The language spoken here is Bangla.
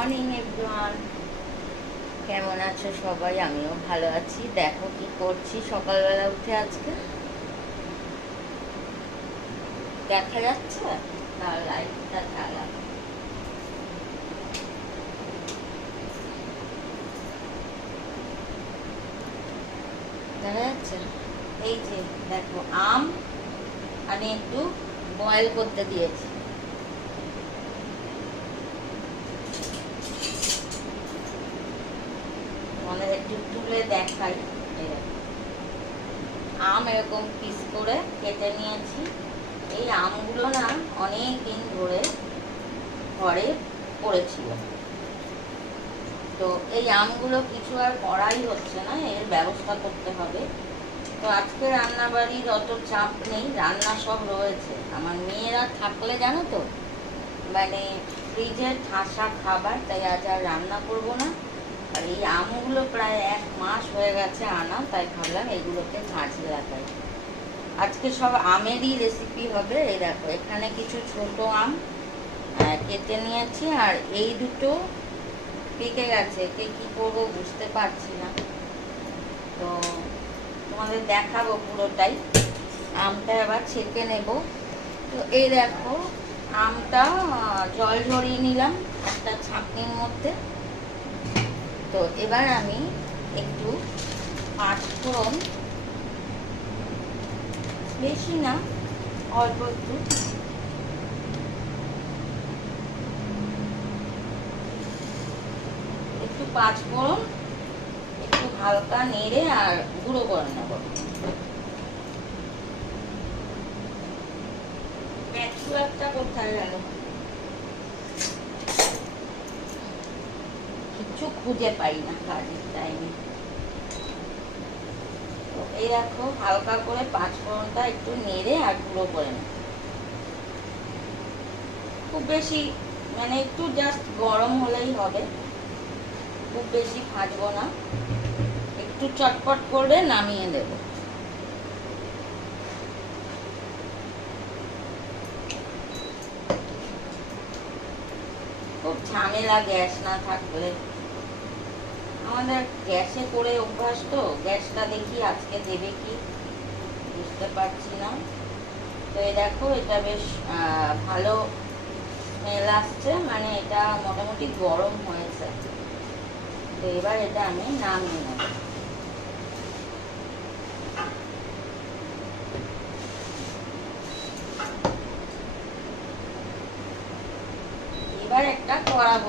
মর্নিং এভরিওয়ান, কেমন আছো সবাই? আমিও ভালো আছি। দেখো কি করছি সকালবেলা উঠে আজকে, দেখা যাচ্ছে? তার লাইটটা জ্বালা, দেখা যাচ্ছে? এই যে দেখো, আম আমি একটু বয়েল করতে দিয়েছি। মনে একটু তুলে দেখাই। এই দেখো, আম এরকম পিস করে কেটে নিয়েছি। এই আমগুলো না অনেক দিন ধরে ঘরে পড়েছিল, তো এই আমগুলো কিছু আর করাই হচ্ছে না, এর ব্যবস্থা করতে হবে। তো আজকে রান্না বাড়ির অত চাপ নেই, রান্না সব রয়েছে। আমার মেয়েরা থাকলে জানো তো, মানে ফ্রিজের ঠাসা খাবার, তাই আজ আর রান্না করব না। আর এই আমগুলো প্রায় 1 মাস হয়ে গেছে আনা, তাই ভাবলাম এগুলোকে ভাজে লাগাই। আজকে সব আমেরই রেসিপি হবে। এই দেখো, এখানে কিছু ছোট আম কেটে নিয়েছি, আর এই দুটো পেকে গেছে। একে কি করবো বুঝতে পারছি না, তো তোমাদের দেখাবো পুরোটাই। আমটা এবার ছেঁকে নেব। তো এই দেখো, আমটা জল ঝরিয়ে নিলাম একটা ছাঁকনির মধ্যে। তো এবার আমি একটু পাঁচফোড়ন, বেশি না, অল্প একটু পাঁচফোড়ন একটু হালকা নেড়ে আর গুঁড়ো করে নেব। একটা কোথায় গেল, কিছু খুঁজে পাই না কাজের টাইমে। তো এই দেখো, হালকা করে পাঁচফোড়নটা একটু নেড়ে আর গুঁড়ো করে নেব। খুব বেশি, মানে একটু জাস্ট গরম হলেই হবে, খুব বেশি ভাজবো না, একটু চটপট করবে, নামিয়ে দেব। খুব ঝামেলা গ্যাস না থাকলে। আমাদের গ্যাসে করে অভ্যাস, তো গ্যাসটা দেখি আজকে দেবে কি বুঝতে পারছি না। তো এই দেখো, এটা বেশ ভালো স্মেল আসছে, মানে এটা মোটামুটি গরম হয়েছে। তো এবার এটা আমি নামিয়ে নেব।